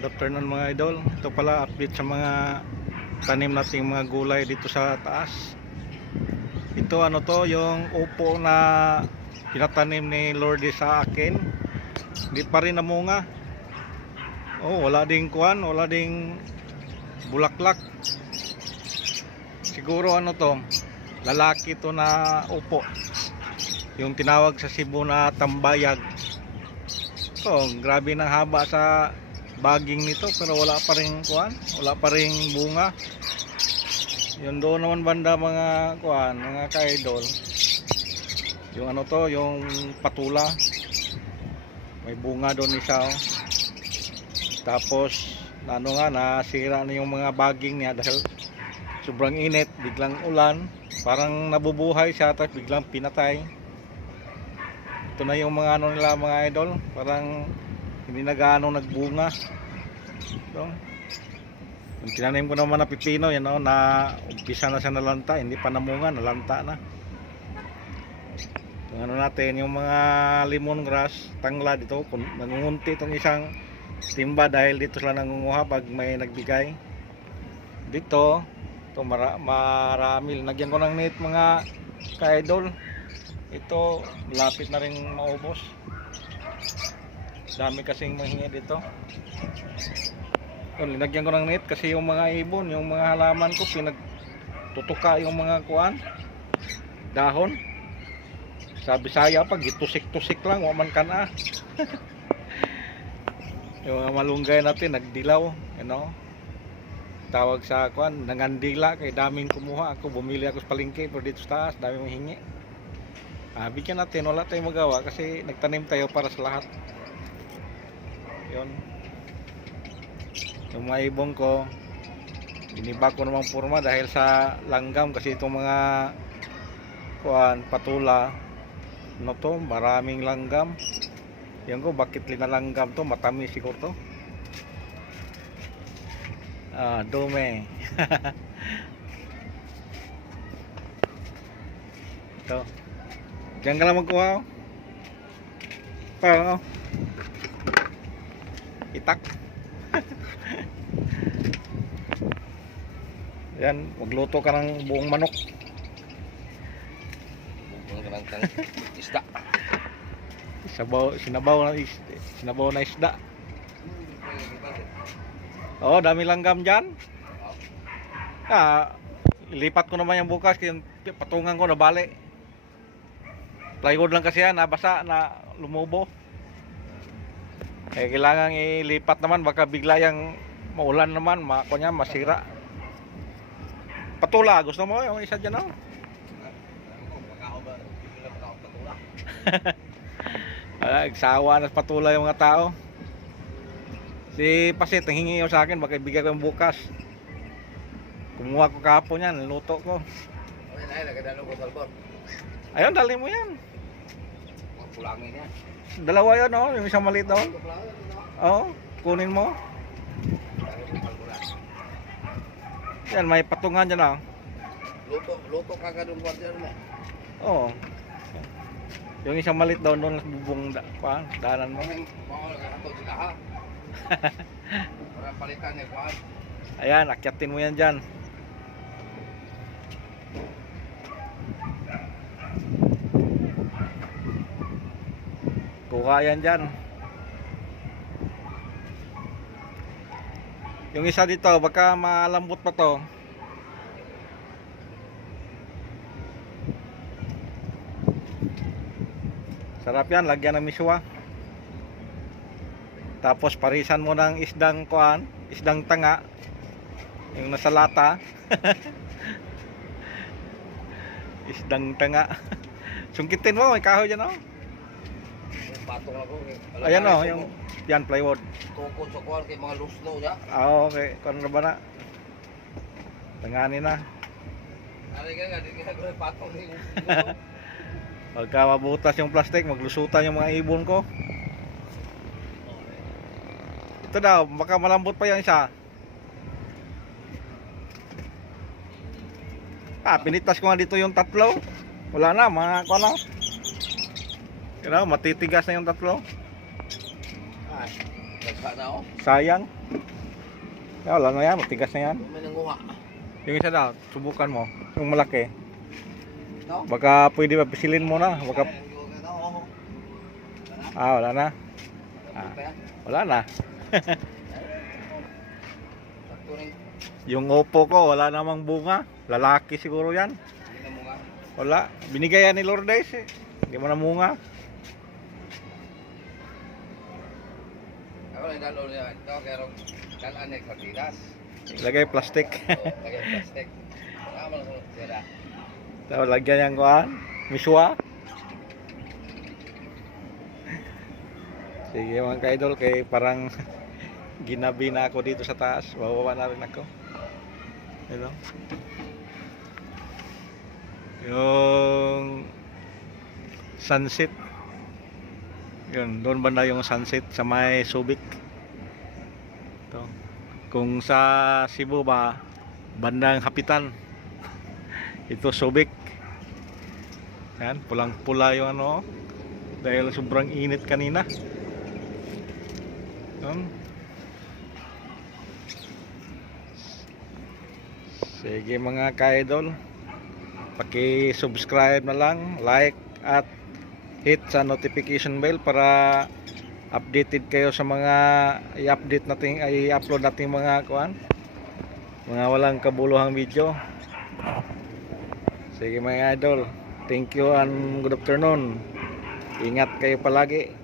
Good afternoon mga idol. Ito pala update sa mga tanim nating mga gulay dito sa taas. Ito ano to, yung upo na pinatanim ni Lordy sa akin. Hindi pa rin namunga. Oh, wala ding kuwan, wala ding bulaklak. Siguro ano to, lalaki to na upo. Yung tinawag sa Cebu na tambayag. So, grabe ng haba sa baging nito pero wala pa ring kuan, wala pa ring bunga. Yun doon naman banda mga kuan, mga ka-idol. Yung ano to, yung patula. May bunga doon isa oh. Tapos ano nga, nasira na yung mga baging niya dahil sobrang init, biglang ulan, parang nabubuhay siya tapos biglang pinatay. Ito na yung mga ano nila mga idol, parang hindi na gaano nagbunga. So, yung tinanim ko naman na pipino, yan o, na umpisa na siya nalanta, hindi pa namunga, nalanta na. Yung ano natin, yung mga lemongrass, tanglad ito, nangungunti itong isang timba dahil dito sila nangunguha pag may nagbigay. Dito, ito marami, nagyan ko ng net mga ka-idol. Ito, lapit na rin maubos. Dami kasing mahingi dito. Linagyan ko ng net kasi yung mga ibon, yung mga halaman ko pinagtutuka yung mga kuan, dahon. Sabi saya pag gitusik-tusik lang, waman ka na. Yung mga malunggay natin nagdilaw, you know. Tawag sa kuan, nangandila kay daming kumuha. Ako bumili ako sa palengke pero dito sa taas, daming mahingi. Bigyan natin, wala tayong magawa kasi nagtanim tayo para sa lahat. Yun. Yung mga ibon ko, biniba ko namang purma dahil sa langgam kasi itong mga kuan, patula, ano to, maraming langgam. Yan ko, bakit linalanggam to, matamis siguro to. Dumi. Ito. Diyan ka lang magkuha oh. Parang oh. Itak. Yan, magluto ka ng buong manok. Buong ka ng isda. Sinabaw na isda. Oh, dami langgam dyan. Ilipat ko naman yung bukas kasi yung patungan ko na bali. Plywood lang kasi yan, nabasa, na lumubo. Kailangan ilipat naman, baka bigla yung maulan naman, kunya masira. Patula, gusto mo yung isa dyan oh? Igsawa na patula yung mga tao. Si Pasit, nanghingi sa akin, baka ibigay ko yung bukas. Kumuha ko kahapon yan, niluto ko. Ayun, dali mo yan. Pulangin yan. Dalawa yun oh, yung isang maliit doon. Oh, kunin mo. Yan, may patungan dyan oh. Luto ka ka doon kwartiyan mo. Oo. Yung isang maliit doon, doon bubong daanan mo. Mga nagkakatog sila ha. Para palitan niya kuhaan. Ayan, akyatin mo yan dyan. Kuha yan dyan. Yung isa dito, baka malambot pa to. Sarap yan, lagyan ng miswa. Tapos parisan mo ng isdang kuan, isdang tanga. Yung nasa lata. Isdang tanga. Sungkitin mo, may kahoy dyan oh. Patong ako. Ayan oh, yung yan plywood. Tukod sa kuhaan kay mga lusno niya. Okay, kung ano ba na? Tanganin na. Ari ka nga, di ka gawin patong ni Pagka mabutas yung plastic, maglusutan yung mga ibon ko. Ito daw, baka malambot pa yung isa. Pinitas ko nga dito yung tatlo. Wala na, mga kuwan na. Matitigas na yung tatlo. Nagha na ako. Sayang. Wala na yan, matigas na yan. May nanguha. Yung isa daw, subukan mo. Yung malaki. No? Baka pwede papisilin mo na. Baka, wala na. Wala na. Yung opo ko, wala namang bunga. Lalaki siguro yan. Wala. Binigay yan ni Lourdes eh. Hindi mo na munga. Ako na dalo niya. Ito, kaya dalaan niya sa tidas. Lagay plastic. Lagay plastic. Tama lang sa sila. Tapos lagyan yung kuhan. Miswa. Sige mga ka-idol, kay parang ginabi na ako dito sa taas. Bababa na rin ako. Ito. Yung sunset. Yun, doon banda yung sunset sa may Subic. Ito. Kung sa Cebu ba, bandang Hapitan. Ito Subic. Yan, pulang-pula yung ano. Dahil sobrang init kanina. Yun. Sige mga ka-idol, paki-subscribe na lang, like at hit sa notification bell para updated kayo sa mga i-update natin, i-upload natin mga kuan, mga walang kabuluhang video. Sige mga idol, thank you and good afternoon. Ingat kayo palagi.